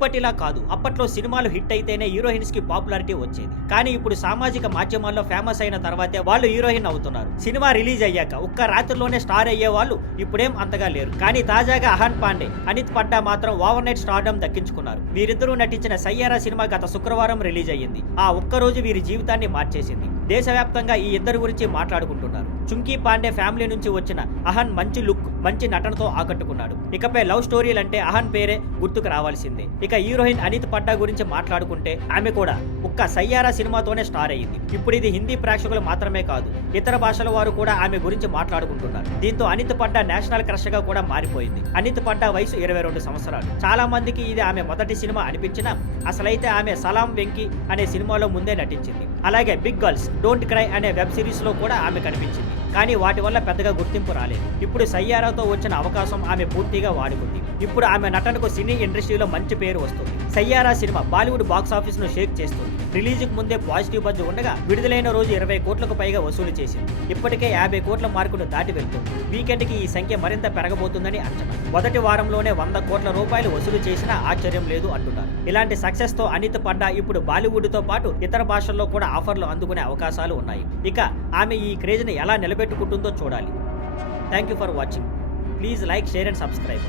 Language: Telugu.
మునుపటిలా కాదు. అప్పట్లో సినిమాలు హిట్ అయితేనే హీరోయిన్స్ కి పాపులారిటీ వచ్చేది. కానీ ఇప్పుడు సామాజిక మాధ్యమాల్లో ఫేమస్ అయిన తర్వాతే వాళ్ళు హీరోయిన్ అవుతున్నారు. సినిమా రిలీజ్ అయ్యాక ఒక్క రాత్రిలోనే స్టార్ అయ్యే వాళ్ళు ఇప్పుడేం అంతగా లేరు. కానీ తాజాగా అహాన్ పాండే, అనిత్ పడ్డా మాత్రం ఓవర్ నైట్ స్టార్డమ్ దక్కించుకున్నారు. వీరిద్దరూ నటించిన సయ్యారా సినిమా గత శుక్రవారం రిలీజ్ అయ్యింది. ఆ ఒక్కరోజు వీరి జీవితాన్ని మార్చేసింది. దేశవ్యాప్తంగా ఈ ఇద్దరు గురించి మాట్లాడుకుంటున్నారు. చుంకీ పాండే ఫ్యామిలీ నుంచి వచ్చిన అహన్ మంచి లుక్, మంచి నటనతో ఆకట్టుకున్నాడు. ఇకపై లవ్ స్టోరీలంటే అహన్ పేరే గుర్తుకు రావాల్సిందే. ఇక హీరోయిన్ అనిత్ పడ్డా గురించి మాట్లాడుకుంటే ఆమె కూడా ఒక్క సయ్యారా సినిమాతోనే స్టార్ అయ్యింది. ఇప్పుడు ఇది హిందీ ప్రేక్షకులు మాత్రమే కాదు, ఇతర భాషల వారు కూడా ఆమె గురించి మాట్లాడుకుంటున్నారు. దీంతో అనిత్ పడ్డా నేషనల్ క్రష్ గా కూడా మారిపోయింది. అనిత్ పడ్డా వయసు 22 సంవత్సరాలు. చాలా మందికి ఇది ఆమె మొదటి సినిమా అనిపించినా అసలైతే ఆమె సలాం వెంకీ అనే సినిమాలో ముందే నటించింది. అలాగే బిగ్ గర్ల్స్ డోంట్ క్రై అనే వెబ్ సిరీస్ లో కూడా ఆమె కనిపించింది. కానీ వాటి వల్ల పెద్దగా గుర్తింపు రాలేదు. ఇప్పుడు సయ్యారాతో వచ్చిన అవకాశం ఆమె పూర్తిగా వాడుకుంది. ఇప్పుడు ఆమె నటనకు సినీ ఇండస్ట్రీలో మంచి పేరు వస్తుంది. Saiyaara cinema Bollywood box office ను షేక్ చేస్తుంది. రిలీజ్ కు ముందే పాజిటివ్ బజ్ ఉండగా విడుదలైన రోజు 20 కోట్లకు పైగా వసూలు చేసింది. ఇప్పటికే 50 కోట్ల మార్కును దాటి వెళ్తుంది. వీకెండ్ కి ఈ సంఖ్య మరింత పెరగబోతుందని అంచనా. మొదటి వారంలోనే 100 కోట్ల రూపాయలు వసూలు చేసినా ఆశ్చర్యం లేదు అంటున్నారు. ఇలాంటి సక్సెస్ తో అనిత్ పడ్డా ఇప్పుడు బాలీవుడ్ తో పాటు ఇతర భాషల్లో కూడా ఆఫర్లు అందుకునే అవకాశాలు ఉన్నాయి. ఇక ఆమె ఈ క్రేజ్ ని ఎలా నిలబెట్టుకుంటుందో చూడాలి. Thank you for watching. Please like, share and subscribe.